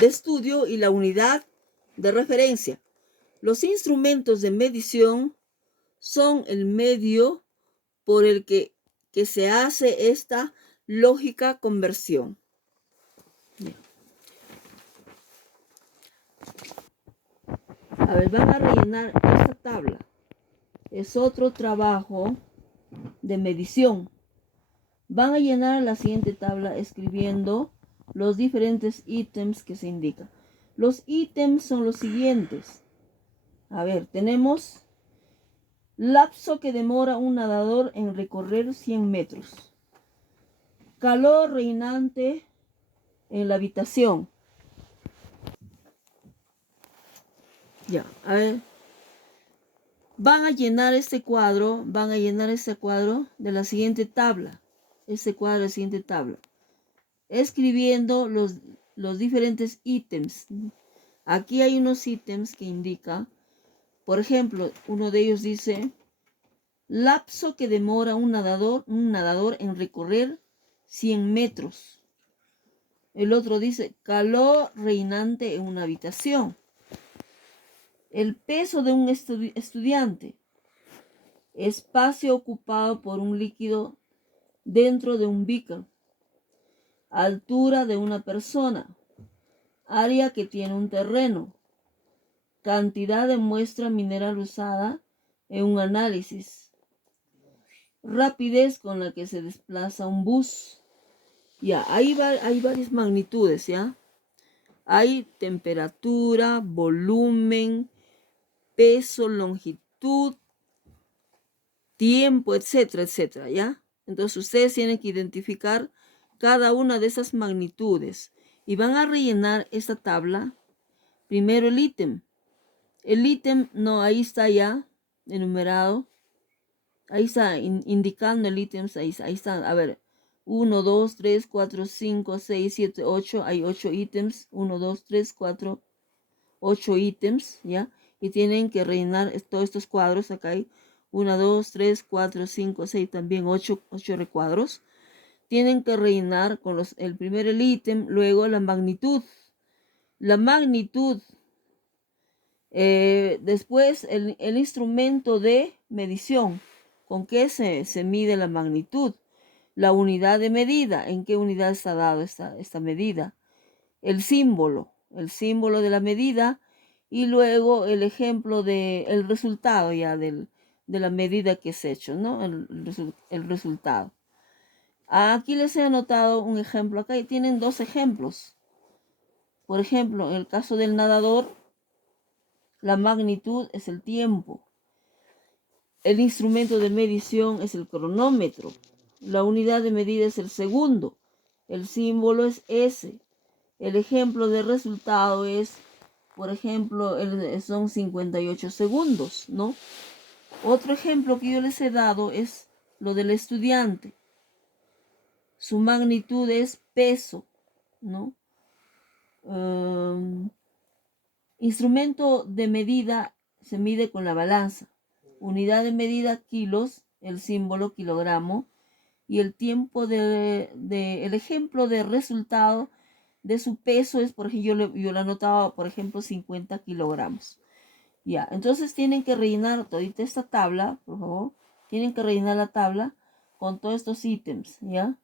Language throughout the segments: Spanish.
de estudio y la unidad de referencia. Los instrumentos de medición son el medio por el que se hace esta lógica conversión. A ver, van a rellenar esta tabla. Es otro trabajo de medición. Van a llenar la siguiente tabla escribiendo los diferentes ítems que se indican. Los ítems son los siguientes. A ver, tenemos lapso que demora un nadador en recorrer 100 metros. Calor reinante en la habitación. Ya, a ver. Van a llenar este cuadro de la siguiente tabla. Este cuadro de la siguiente tabla. Escribiendo los diferentes ítems. Aquí hay unos ítems que indican, por ejemplo, uno de ellos dice, lapso que demora un nadador en recorrer 100 metros. El otro dice, calor reinante en una habitación. El peso de un estudiante. Espacio ocupado por un líquido dentro de un beaker. Altura de una persona. Área que tiene un terreno. Cantidad de muestra mineral usada en un análisis. Rapidez con la que se desplaza un bus. Ya, hay varias magnitudes, ¿ya? Hay temperatura, volumen, peso, longitud, tiempo, etcétera, etcétera, ¿ya? Entonces ustedes tienen que identificar cada una de esas magnitudes y van a rellenar esta tabla. Primero el ítem. El ítem, no, ahí está ya enumerado. Ahí está indicando el ítem, ahí está, a ver, 1, 2, 3, 4, 5, 6, 7, 8, hay 8 ítems, 1, 2, 3, 4, 8 ítems, ¿ya? Y tienen que rellenar todos estos cuadros, acá hay 1, 2, 3, 4, 5, 6, también 8 recuadros. Tienen que rellenar con el primero el ítem, luego la magnitud. La magnitud, después el instrumento de medición, con qué se mide la magnitud. La unidad de medida, en qué unidad está dado esta medida. El símbolo de la medida y luego el ejemplo el resultado ya de la medida que se ha hecho, ¿no? El resultado. Aquí les he anotado un ejemplo. Acá tienen dos ejemplos. Por ejemplo, en el caso del nadador, la magnitud es el tiempo. El instrumento de medición es el cronómetro. La unidad de medida es el segundo. El símbolo es S. El ejemplo de resultado es, por ejemplo, son 58 segundos, ¿no? Otro ejemplo que yo les he dado es lo del estudiante. Su magnitud es peso, ¿no? Instrumento de medida se mide con la balanza. Unidad de medida, kilos, el símbolo kilogramo. Y el tiempo el ejemplo de resultado de su peso es, por ejemplo, yo le anotaba, por ejemplo, 50 kilogramos. Ya, entonces tienen que rellenar todita esta tabla, por favor. Tienen que rellenar la tabla con todos estos ítems, ¿ya?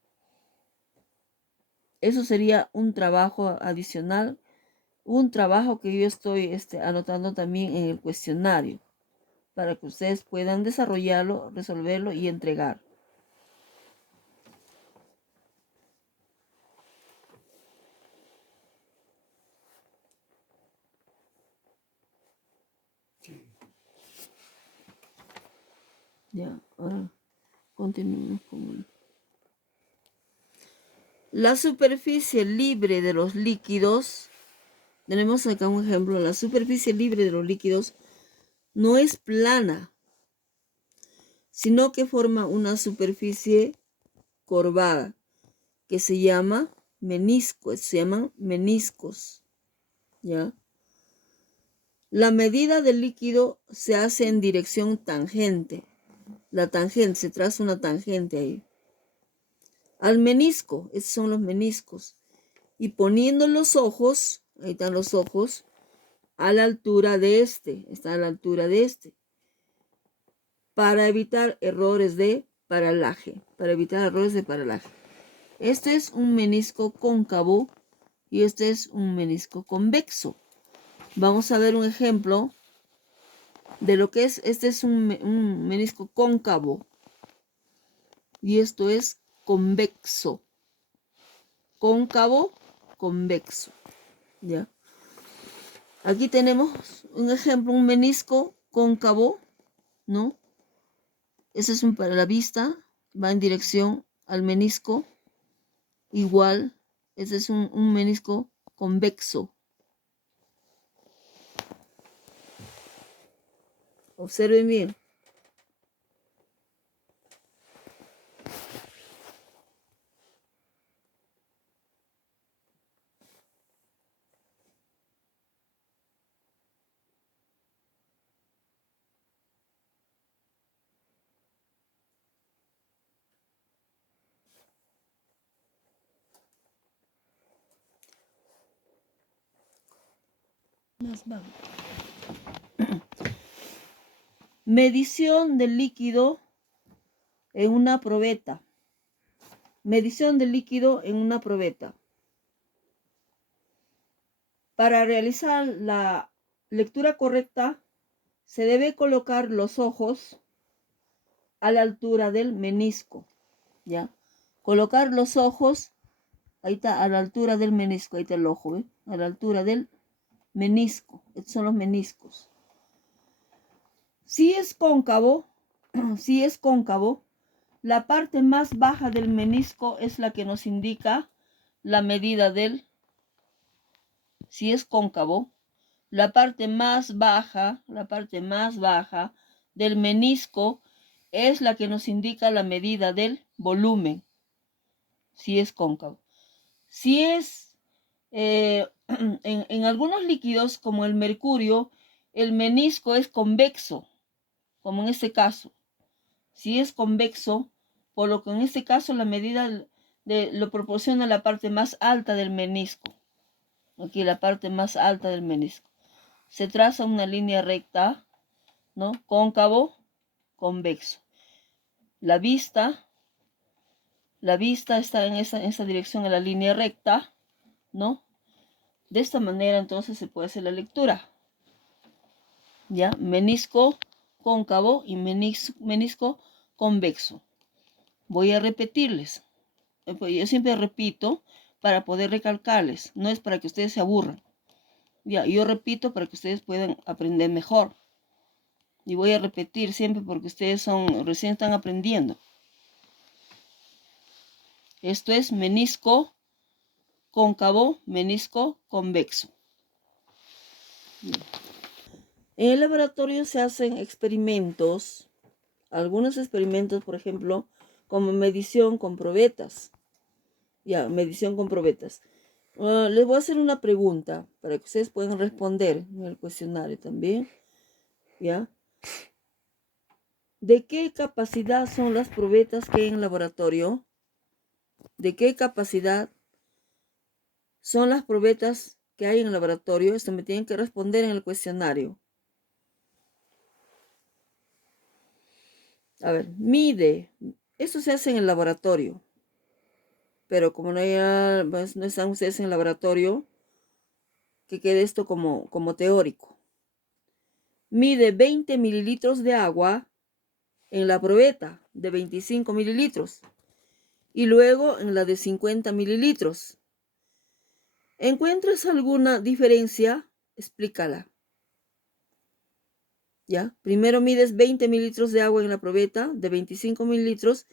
Eso sería un trabajo adicional, un trabajo que yo estoy anotando también en el cuestionario, para que ustedes puedan desarrollarlo, resolverlo y entregar. Ya, ahora continuemos con la superficie libre de los líquidos. Tenemos acá un ejemplo. La superficie libre de los líquidos no es plana, sino que forma una superficie curvada que se llama menisco, se llaman meniscos. ¿Ya? La medida del líquido se hace en dirección tangente. La tangente, se traza una tangente ahí. Al menisco, esos son los meniscos. Y poniendo los ojos Ahí están los ojos a la altura de este. Está a la altura de este. Para evitar errores de paralaje. Para evitar errores de paralaje. Este es un menisco cóncavo y este es un menisco convexo. Vamos a ver un ejemplo de lo que es. Este es un menisco cóncavo y esto es convexo. Cóncavo, convexo. ¿Ya? Aquí tenemos un ejemplo, un menisco cóncavo, ¿no? Ese es para la vista, va en dirección al menisco. Igual, ese es un menisco convexo. Observen bien. Medición del líquido en una probeta. Medición del líquido en una probeta. Para realizar la lectura correcta, se debe colocar los ojos a la altura del menisco. ¿Ya? Colocar los ojos, ahí está, a la altura del menisco. Ahí está el ojo, ¿eh? A la altura del menisco. Estos son los meniscos. Si es cóncavo, la parte más baja del menisco es la que nos indica la medida del. Si es cóncavo, la parte más baja del menisco es la que nos indica la medida del volumen. Si es cóncavo. Si es en algunos líquidos como el mercurio, el menisco es convexo, como en este caso. Si es convexo, por lo que en este caso la medida lo proporciona la parte más alta del menisco. Aquí la parte más alta del menisco. Se traza una línea recta, ¿no? Cóncavo, convexo. La vista está en esa dirección, en la línea recta, ¿no? De esta manera entonces se puede hacer la lectura. ¿Ya? Menisco cóncavo y menisco convexo. Voy a repetirles. Yo siempre repito para poder recalcarles. No es para que ustedes se aburran. Ya, yo repito para que ustedes puedan aprender mejor. Y voy a repetir siempre porque ustedes recién están aprendiendo. Esto es menisco cóncavo, menisco convexo. Bien. En el laboratorio se hacen experimentos. Algunos experimentos, por ejemplo, como medición con probetas. Ya, medición con probetas. Les voy a hacer una pregunta para que ustedes puedan responder en el cuestionario también. ¿Ya? ¿De qué capacidad son las probetas que hay en el laboratorio? ¿De qué capacidad son las probetas que hay en el laboratorio? Esto me tienen que responder en el cuestionario. A ver, mide. Esto se hace en el laboratorio. Pero como no están ustedes en el laboratorio, que quede esto como teórico. Mide 20 mililitros de agua en la probeta de 25 mililitros y luego en la de 50 mililitros. ¿Encuentras alguna diferencia? Explícala. ¿Ya? Primero mides 20 mililitros de agua en la probeta de 25 mililitros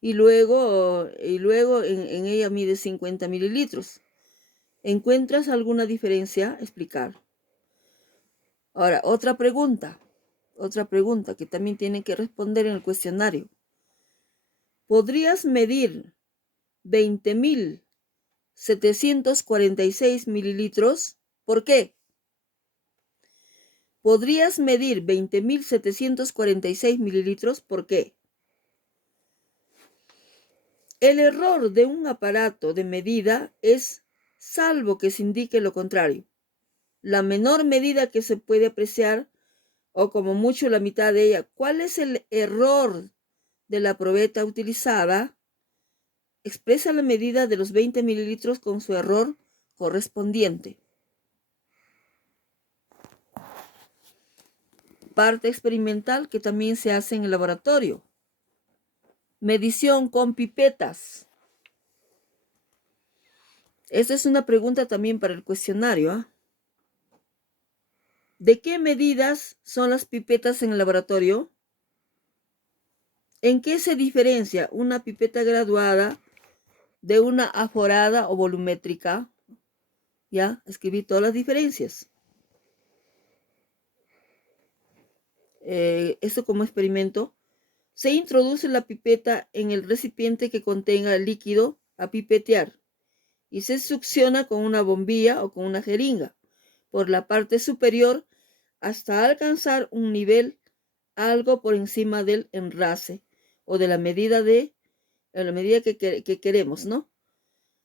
y luego en ella mides 50 mililitros. ¿Encuentras alguna diferencia? Explicar. Ahora, otra pregunta que también tienen que responder en el cuestionario. ¿Podrías medir 20.746 mililitros? ¿Por qué? ¿Podrías medir 20.746 mililitros? ¿Por qué? El error de un aparato de medida es salvo que se indique lo contrario. La menor medida que se puede apreciar, o como mucho la mitad de ella, ¿cuál es el error de la probeta utilizada? Expresa la medida de los 20 mililitros con su error correspondiente. Parte experimental que también se hace en el laboratorio. Medición con pipetas. Esta es una pregunta también para el cuestionario, ¿eh? ¿De qué medidas son las pipetas en el laboratorio? ¿En qué se diferencia una pipeta graduada de una aforada o volumétrica? Ya, escribí todas las diferencias. Esto como experimento. Se introduce la pipeta en el recipiente que contenga el líquido a pipetear y se succiona con una bombilla o con una jeringa por la parte superior hasta alcanzar un nivel algo por encima del enrase o de la medida que queremos, ¿no?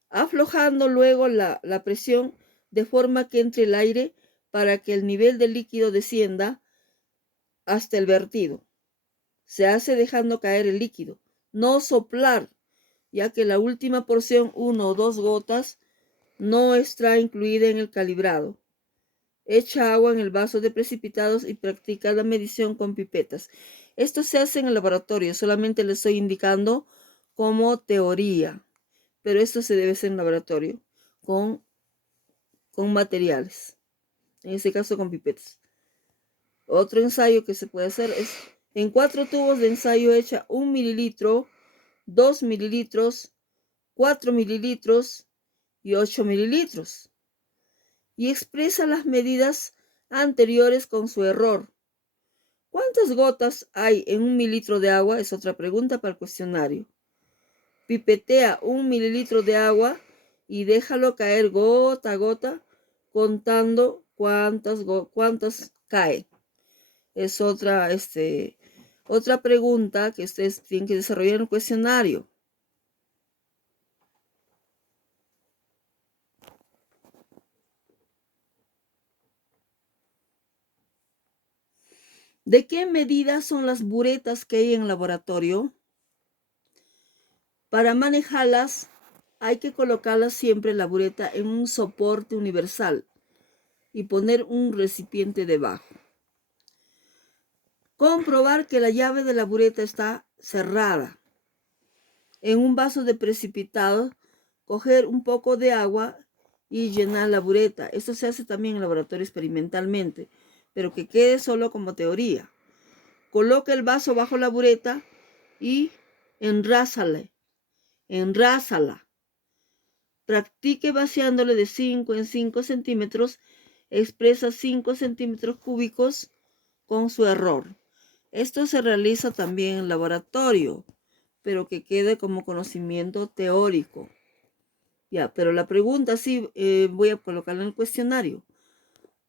Aflojando luego la presión de forma que entre el aire para que el nivel del líquido descienda hasta el vertido. Se hace dejando caer el líquido, no soplar, ya que la última porción, 1 o 2 gotas, no está incluida en el calibrado. Echa agua en el vaso de precipitados y practica la medición con pipetas. Esto se hace en el laboratorio, solamente les estoy indicando como teoría, pero esto se debe hacer en el laboratorio con materiales, en este caso con pipetas. Otro ensayo que se puede hacer es en 4 tubos de ensayo echa 1 mililitro, 2 mililitros, 4 mililitros y 8 mililitros. Y expresa las medidas anteriores con su error. ¿Cuántas gotas hay en 1 mililitro de agua? Es otra pregunta para el cuestionario. Pipetea 1 mililitro de agua y déjalo caer gota a gota, contando cuántas cae. Es otra pregunta que ustedes tienen que desarrollar en el cuestionario. ¿De qué medida son las buretas que hay en el laboratorio? Para manejarlas hay que colocarlas siempre la bureta en un soporte universal y poner un recipiente debajo. Comprobar que la llave de la bureta está cerrada. En un vaso de precipitado, coger un poco de agua y llenar la bureta. Esto se hace también en el laboratorio experimentalmente, pero que quede solo como teoría. Coloca el vaso bajo la bureta y enrásala. Practique vaciándole de 5 en 5 centímetros. Expresa 5 centímetros cúbicos con su error. Esto se realiza también en laboratorio, pero que quede como conocimiento teórico. Ya, pero la pregunta sí voy a colocarla en el cuestionario.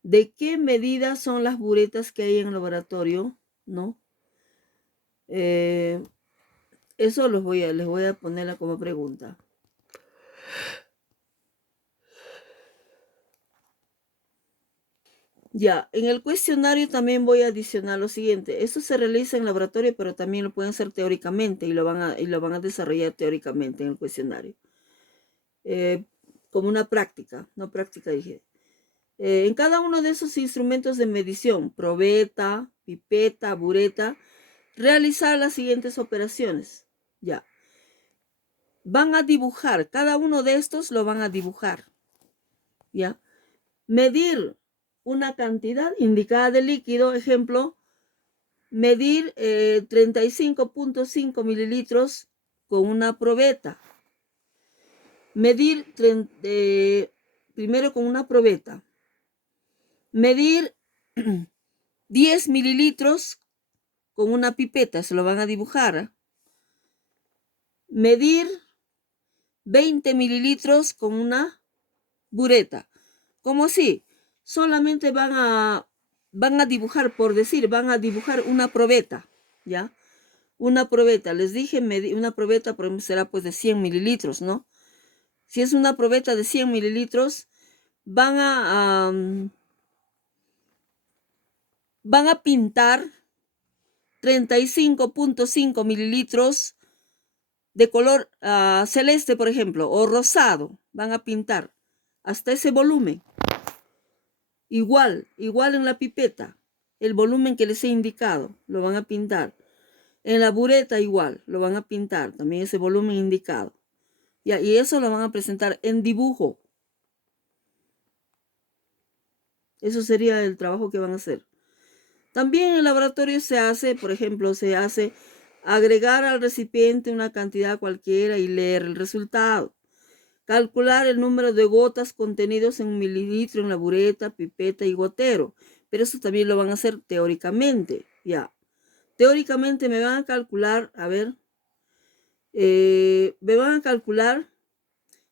¿De qué medida son las buretas que hay en el laboratorio? ¿No? Eso les voy a ponerla como pregunta. Ya, en el cuestionario también voy a adicionar lo siguiente. Esto se realiza en laboratorio, pero también lo pueden hacer teóricamente y lo van a desarrollar teóricamente en el cuestionario. Como una práctica, no práctica dije. En cada uno de esos instrumentos de medición, probeta, pipeta, bureta, realizar las siguientes operaciones. Ya. Van a dibujar, cada uno de estos lo van a dibujar. Ya. Medir una cantidad indicada de líquido, ejemplo, medir 35.5 mililitros con una probeta. Medir primero con una probeta. Medir 10 mililitros con una pipeta, se lo van a dibujar. Medir 20 mililitros con una bureta. ¿Cómo así? Solamente van a dibujar, por decir, van a dibujar una probeta, ¿ya? Una probeta, les dije, una probeta será pues de 100 mililitros, ¿no? Si es una probeta de 100 mililitros, van a pintar 35.5 mililitros de color celeste, por ejemplo, o rosado. Van a pintar hasta ese volumen. Igual en la pipeta, el volumen que les he indicado, lo van a pintar. En la bureta igual, lo van a pintar, también ese volumen indicado. Ya, y eso lo van a presentar en dibujo. Eso sería el trabajo que van a hacer. También en el laboratorio se hace, por ejemplo, agregar al recipiente una cantidad cualquiera y leer el resultado. Calcular el número de gotas contenidos en un mililitro en la bureta, pipeta y gotero. Pero eso también lo van a hacer teóricamente, ya. Teóricamente me van a calcular, me van a calcular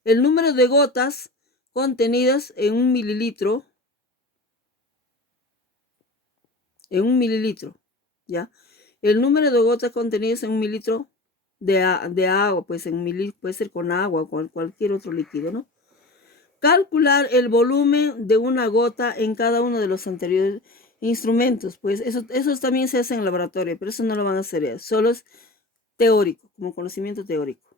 el número de gotas contenidas en un mililitro, ¿ya? El número de gotas contenidas en un mililitro de agua, pues puede ser con agua o con cualquier otro líquido, ¿no? Calcular el volumen de una gota en cada uno de los anteriores instrumentos, pues eso también se hace en el laboratorio, pero eso no lo van a hacer, solo es teórico, como conocimiento teórico.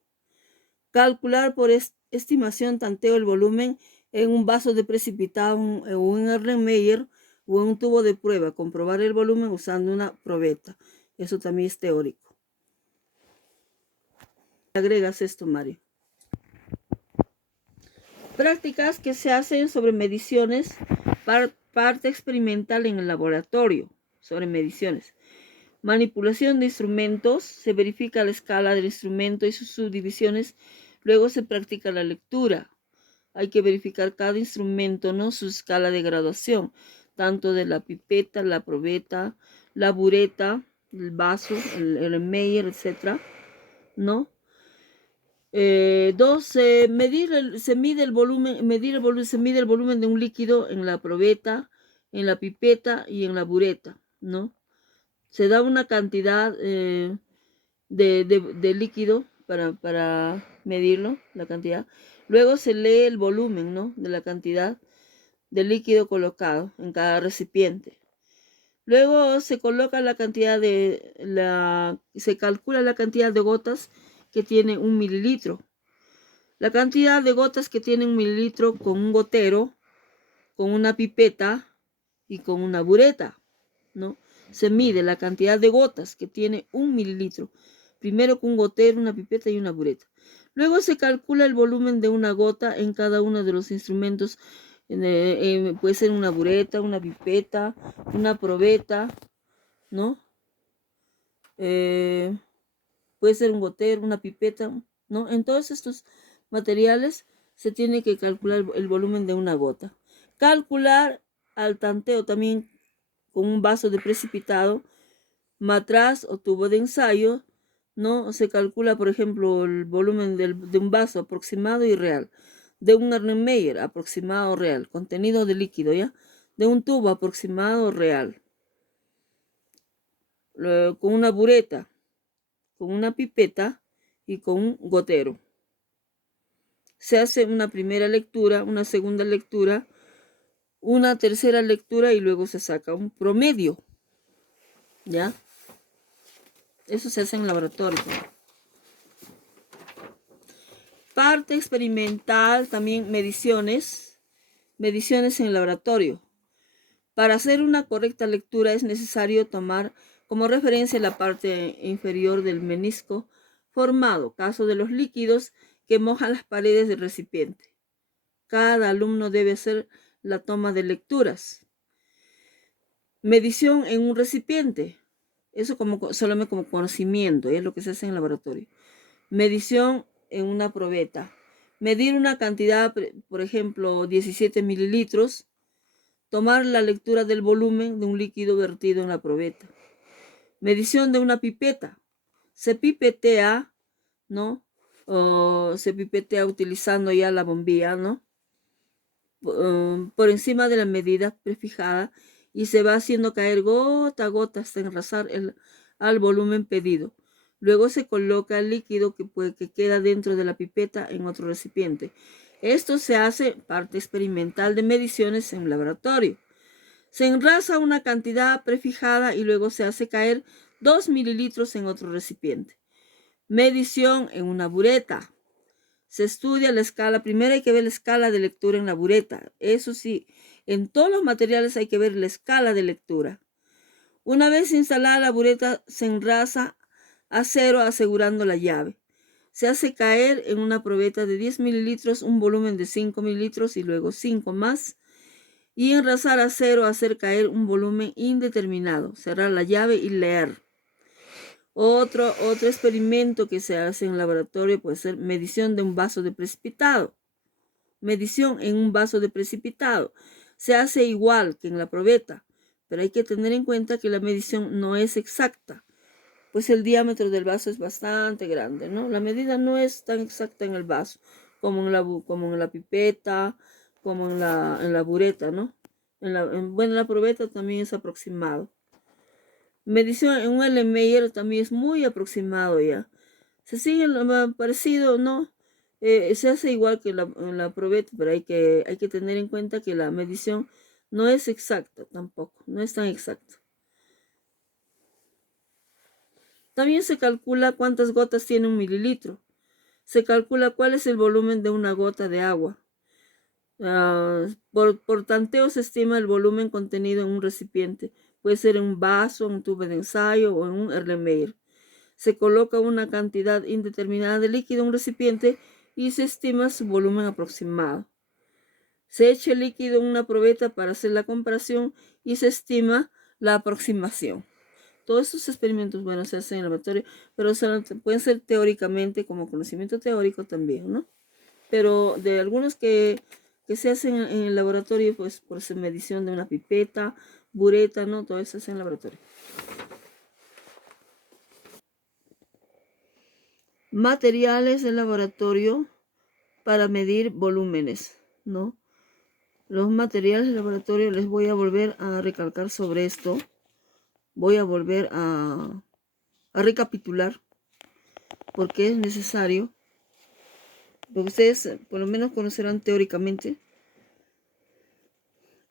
Calcular por estimación tanteo el volumen en un vaso de precipitado, en un Erlenmeyer o en un tubo de prueba. Comprobar el volumen usando una probeta. Eso también es teórico. Agregas esto, Mario. Prácticas que se hacen sobre mediciones, parte experimental en el laboratorio, sobre mediciones. Manipulación de instrumentos, se verifica la escala del instrumento y sus subdivisiones, luego se practica la lectura. Hay que verificar cada instrumento, ¿no? Su escala de graduación, tanto de la pipeta, la probeta, la bureta, el vaso, el Meyer, etc., ¿no? Se mide el volumen de un líquido en la probeta, en la pipeta y en la bureta, ¿no? Se da una cantidad de líquido para medirlo, la cantidad. Luego se lee el volumen, ¿no? De la cantidad de líquido colocado en cada recipiente. Luego se coloca se calcula la cantidad de gotas que tiene un mililitro. La cantidad de gotas que tiene un mililitro con un gotero, con una pipeta y con una bureta, ¿no? Se mide la cantidad de gotas que tiene un mililitro. Primero con un gotero, una pipeta y una bureta. Luego se calcula el volumen de una gota en cada uno de los instrumentos. Puede ser una bureta, una pipeta, una probeta, ¿no? Puede ser un gotero, una pipeta, ¿no? En todos estos materiales se tiene que calcular el volumen de una gota. Calcular al tanteo también con un vaso de precipitado, matraz o tubo de ensayo, ¿no? Se calcula, por ejemplo, el volumen de un vaso aproximado y real, de un Erlenmeyer aproximado real, contenido de líquido, ¿ya? De un tubo aproximado real, con una bureta, con una pipeta y con un gotero. Se hace una primera lectura, una segunda lectura, una tercera lectura y luego se saca un promedio, ¿ya? Eso se hace en laboratorio. Parte experimental, también mediciones en el laboratorio. Para hacer una correcta lectura es necesario tomar como referencia la parte inferior del menisco formado, caso de los líquidos que mojan las paredes del recipiente. Cada alumno debe hacer la toma de lecturas. Medición en un recipiente. Eso solamente como conocimiento, es lo que se hace en el laboratorio. Medición en una probeta. Medir una cantidad, por ejemplo, 17 mililitros. Tomar la lectura del volumen de un líquido vertido en la probeta. Medición de una pipeta. Se pipetea, ¿no? O se pipetea utilizando ya la bombilla, ¿no? Por encima de la medida prefijada y se va haciendo caer gota a gota hasta engrasar al volumen pedido. Luego se coloca el líquido que queda dentro de la pipeta en otro recipiente. Esto se hace parte experimental de mediciones en laboratorio. Se enrasa una cantidad prefijada y luego se hace caer 2 mililitros en otro recipiente. Medición en una bureta. Se estudia la escala. Primero hay que ver la escala de lectura en la bureta. Eso sí, en todos los materiales hay que ver la escala de lectura. Una vez instalada la bureta, se enrasa a cero asegurando la llave. Se hace caer en una probeta de 10 mililitros un volumen de 5 mililitros y luego 5 más. Y enrasar a cero, hacer caer un volumen indeterminado. Cerrar la llave y leer. Otro experimento que se hace en laboratorio puede ser medición de un vaso de precipitado. Medición en un vaso de precipitado. Se hace igual que en la probeta, pero hay que tener en cuenta que la medición no es exacta, pues el diámetro del vaso es bastante grande, ¿no? La medida no es tan exacta en el vaso como en la pipeta, como en la bureta, ¿no? Bueno, la probeta también es aproximado. Medición en un Erlenmeyer también es muy aproximado ya. Se sigue parecido, ¿no? Se hace igual que en la probeta, pero hay que tener en cuenta que la medición no es exacta tampoco, no es tan exacta. También se calcula cuántas gotas tiene un mililitro. Se calcula cuál es el volumen de una gota de agua. Por tanteo se estima el volumen contenido en un recipiente. Puede ser en un vaso, en un tubo de ensayo o en un Erlenmeyer. Se coloca una cantidad indeterminada de líquido en un recipiente y se estima su volumen aproximado. Se echa el líquido en una probeta para hacer la comparación y se estima la aproximación. Todos estos experimentos, bueno, se hacen en el laboratorio, pero pueden ser teóricamente como conocimiento teórico también, ¿no? Pero de algunos que se hacen en el laboratorio, pues por su medición de una pipeta, bureta, ¿no? Todo eso se hace en el laboratorio. Materiales del laboratorio para medir volúmenes, ¿no? Los materiales del laboratorio, les voy a volver a recalcar sobre esto. Voy a volver a recapitular porque es necesario, porque ustedes por lo menos conocerán teóricamente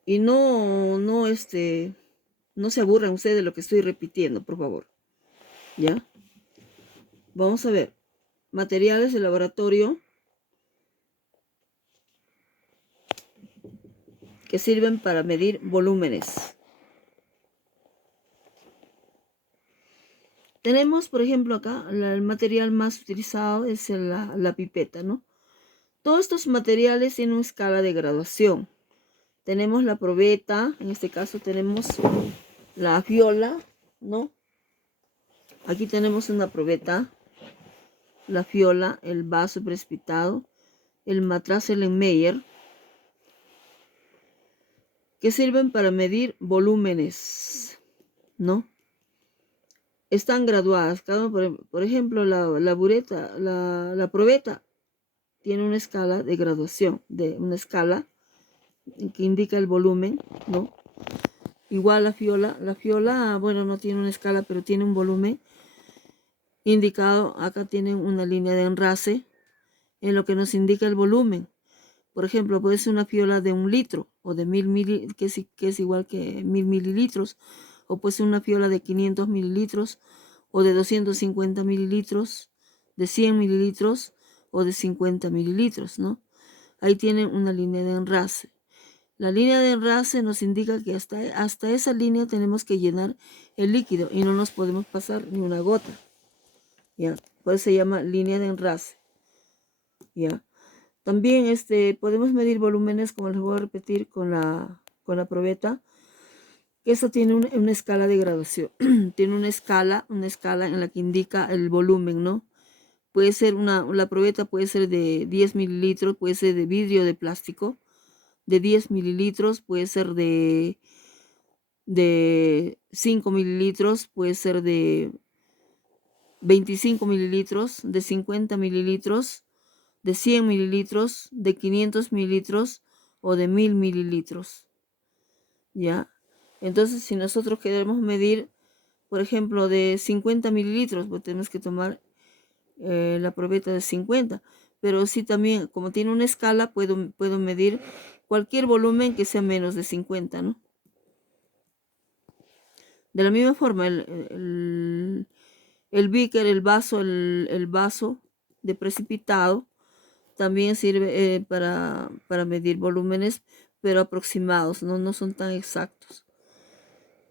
y no se aburran ustedes de lo que estoy repitiendo, por favor. ¿Ya? Vamos a ver. Materiales de laboratorio que sirven para medir volúmenes. Tenemos, por ejemplo, acá el material más utilizado es la pipeta, ¿no? Todos estos materiales tienen una escala de graduación. Tenemos la probeta, en este caso tenemos la fiola, ¿no? Aquí tenemos una probeta, la fiola, el vaso precipitado, el matraz Erlenmeyer, que sirven para medir volúmenes, ¿no? Están graduadas. Por ejemplo, la bureta, la probeta tiene una escala de graduación, una escala que indica el volumen, ¿no? Igual la fiola, bueno, no tiene una escala, pero tiene un volumen indicado. Acá tiene una línea de enrase en lo que nos indica el volumen. Por ejemplo, puede ser una fiola de 1 litro o de 1000 mililitros, que es igual que 1000 mililitros, o puede ser una fiola de 500 mililitros o de 250 mililitros, de 100 mililitros o de 50 mililitros, ¿no? Ahí tienen una línea de enrase. La línea de enrase nos indica que hasta esa línea tenemos que llenar el líquido y no nos podemos pasar ni una gota. ¿Ya? Por eso se llama línea de enrase. ¿Ya? También podemos medir volúmenes, como les voy a repetir, con la probeta. Esta tiene una escala de graduación. Tiene una escala en la que indica el volumen, ¿no? Puede ser la probeta puede ser de 10 mililitros, puede ser de vidrio, de plástico, de 10 mililitros, puede ser de 5 mililitros, puede ser de 25 mililitros, de 50 mililitros, de 100 mililitros, de 500 mililitros o de 1000 mililitros. ¿Ya? Entonces, si nosotros queremos medir por ejemplo, de 50 mililitros, pues tenemos que tomar la probeta de 50. Pero sí también, como tiene una escala, puedo medir cualquier volumen que sea menos de 50, ¿no? De la misma forma, el beaker, el vaso de precipitado, también sirve para medir volúmenes, pero aproximados, ¿no? No son tan exactos.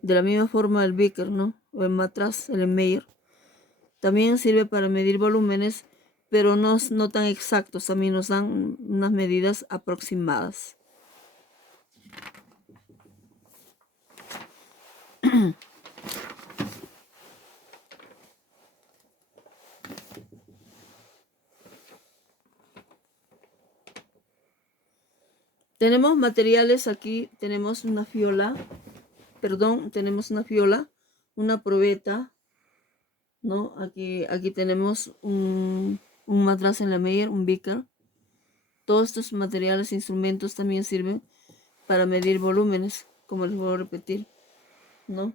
De la misma forma el beaker, ¿no? O el matraz, el Meyer, también sirve para medir volúmenes, pero no tan exactos. También nos dan unas medidas aproximadas. Tenemos materiales aquí, tenemos una fiola, una probeta, ¿no? Aquí tenemos un matraz en la Meyer, un beaker. Todos estos materiales e instrumentos también sirven para medir volúmenes, como les voy a repetir, ¿no?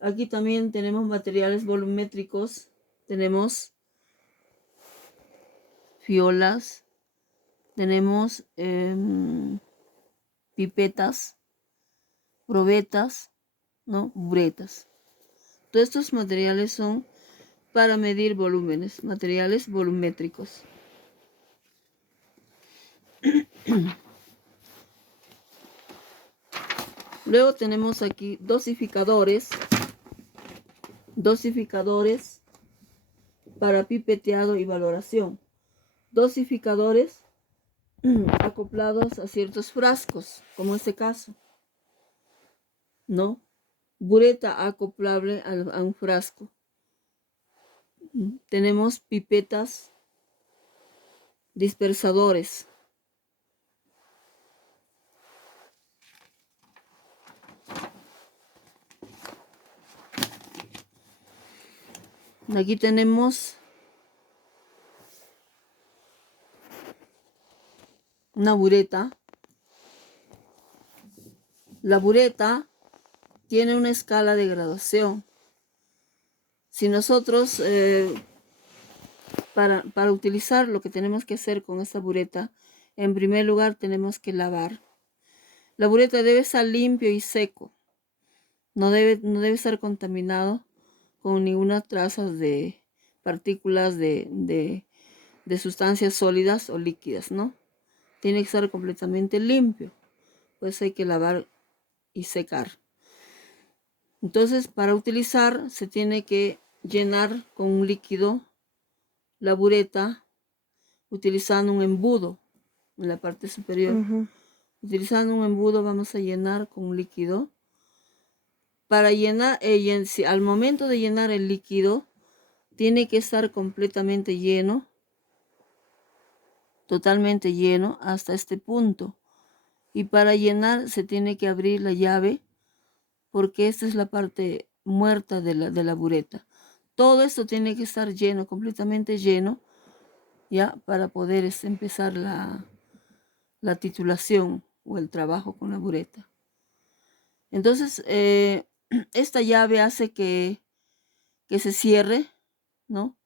Aquí también tenemos materiales volumétricos, tenemos fiolas, tenemos pipetas, probetas, ¿no? Buretas. Todos estos materiales son para medir volúmenes, materiales volumétricos. Luego tenemos aquí dosificadores para pipeteado y valoración. Dosificadores acoplados a ciertos frascos, como este caso, ¿no? Bureta acoplable a un frasco. Tenemos pipetas dispersadores. Aquí tenemos una bureta. La bureta tiene una escala de graduación. Si nosotros, para utilizar, lo que tenemos que hacer con esta bureta, en primer lugar tenemos que lavar. La bureta debe estar limpio y seco. No debe estar contaminado con ninguna traza de partículas de sustancias sólidas o líquidas, ¿no? Tiene que estar completamente limpio. Pues hay que lavar y secar. Entonces, para utilizar, se tiene que llenar con un líquido la bureta utilizando un embudo en la parte superior. Utilizando un embudo vamos a llenar con un líquido. Para llenar, al momento de llenar el líquido, tiene que estar completamente lleno, totalmente lleno hasta este punto. Y para llenar se tiene que abrir la llave, porque esta es la parte muerta de la bureta. Todo esto tiene que estar lleno, completamente lleno, ya, para poder empezar la titulación o el trabajo con la bureta. Entonces, esta llave hace que se cierre, ¿no?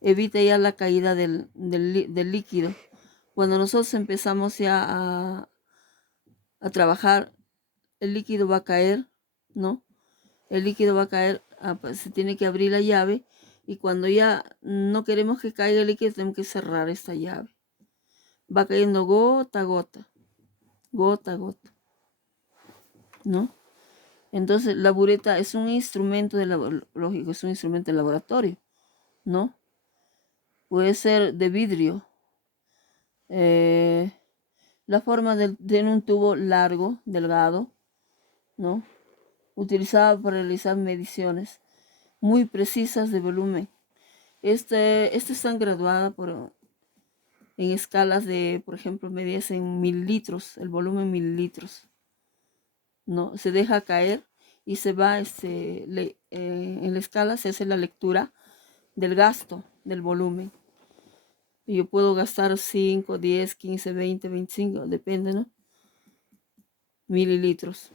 Evita ya la caída del líquido. Cuando nosotros empezamos ya a trabajar, el líquido va a caer, ¿no? El líquido va a caer, pues se tiene que abrir la llave, y cuando ya no queremos que caiga el líquido, tenemos que cerrar esta llave. Va cayendo gota a gota, ¿no? Entonces la bureta es un instrumento lógico, es un instrumento de laboratorio, ¿no? Puede ser de vidrio. La forma de un tubo largo, delgado, ¿no? Utilizado para realizar mediciones muy precisas de volumen. Este están graduadas en escalas de, por ejemplo, medidas en mililitros, el volumen en mililitros, ¿no? Se deja caer y se va, en la escala se hace la lectura del gasto del volumen. Y yo puedo gastar 5, 10, 15, 20, 25, depende, ¿no? Mililitros.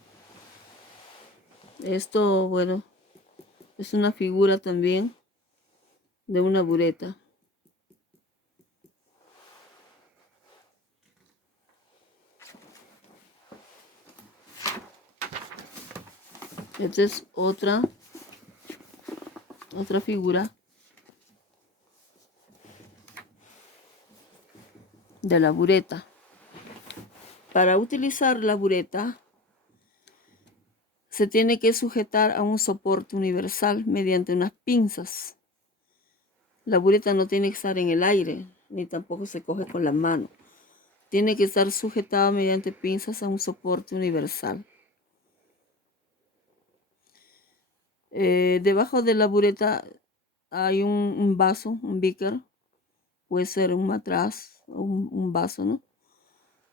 Esto, bueno, es una figura también de una bureta. Esta es otra figura de la bureta. Para utilizar la bureta se tiene que sujetar a un soporte universal mediante unas pinzas. La bureta no tiene que estar en el aire, ni tampoco se coge con la mano. Tiene que estar sujetada mediante pinzas a un soporte universal. Debajo de la bureta hay un vaso, un beaker, puede ser un matraz o un vaso, ¿no?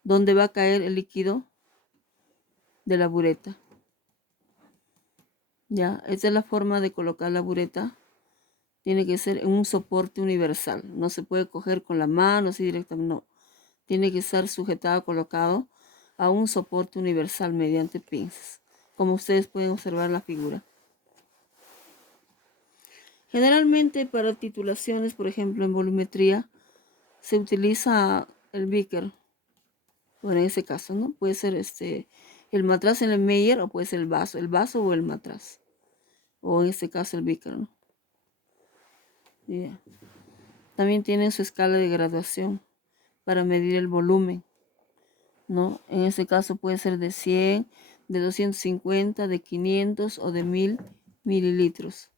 Donde va a caer el líquido de la bureta. Ya, esta es la forma de colocar la bureta. Tiene que ser en un soporte universal. No se puede coger con la mano así directamente, no. Tiene que estar sujetado, colocado a un soporte universal mediante pinzas, como ustedes pueden observar la figura. Generalmente para titulaciones, por ejemplo en volumetría, se utiliza el beaker. Bueno, en ese caso, ¿no? Puede ser el matraz en el Meyer o puede ser el vaso o el matraz. O en este caso el beaker, ¿no? Yeah. También tienen su escala de graduación para medir el volumen, ¿no? En este caso puede ser de 100, de 250, de 500 o de 1000 mililitros.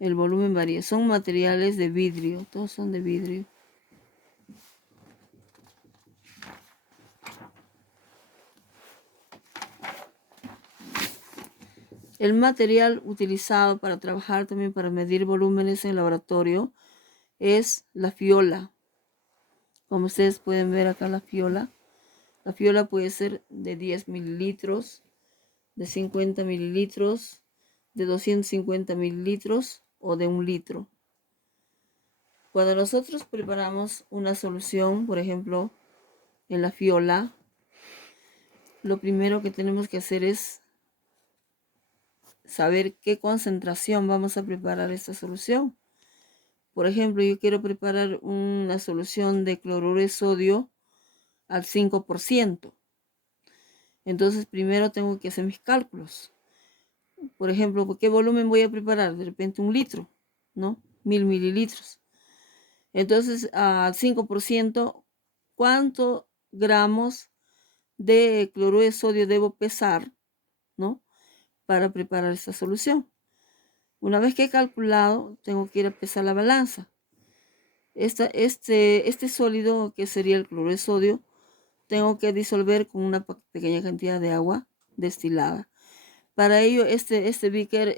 El volumen varía. Son materiales de vidrio, todos son de vidrio. El material utilizado para trabajar también para medir volúmenes en el laboratorio es la fiola. Como ustedes pueden ver acá la fiola. La fiola puede ser de 10 mililitros, de 50 mililitros, de 250 mililitros o de 1 litro. Cuando nosotros preparamos una solución, por ejemplo, en la fiola, lo primero que tenemos que hacer es saber qué concentración vamos a preparar esta solución. Por ejemplo, yo quiero preparar una solución de cloruro de sodio al 5%. Entonces, primero tengo que hacer mis cálculos. Por ejemplo, ¿qué volumen voy a preparar? De repente 1 litro, ¿no? 1000 mililitros. Entonces, al 5%, ¿cuántos gramos de cloruro de sodio debo pesar, ¿no? Para preparar esta solución. Una vez que he calculado, tengo que ir a pesar la balanza. Este sólido, que sería el cloruro de sodio, tengo que disolver con una pequeña cantidad de agua destilada. Para ello, este beaker,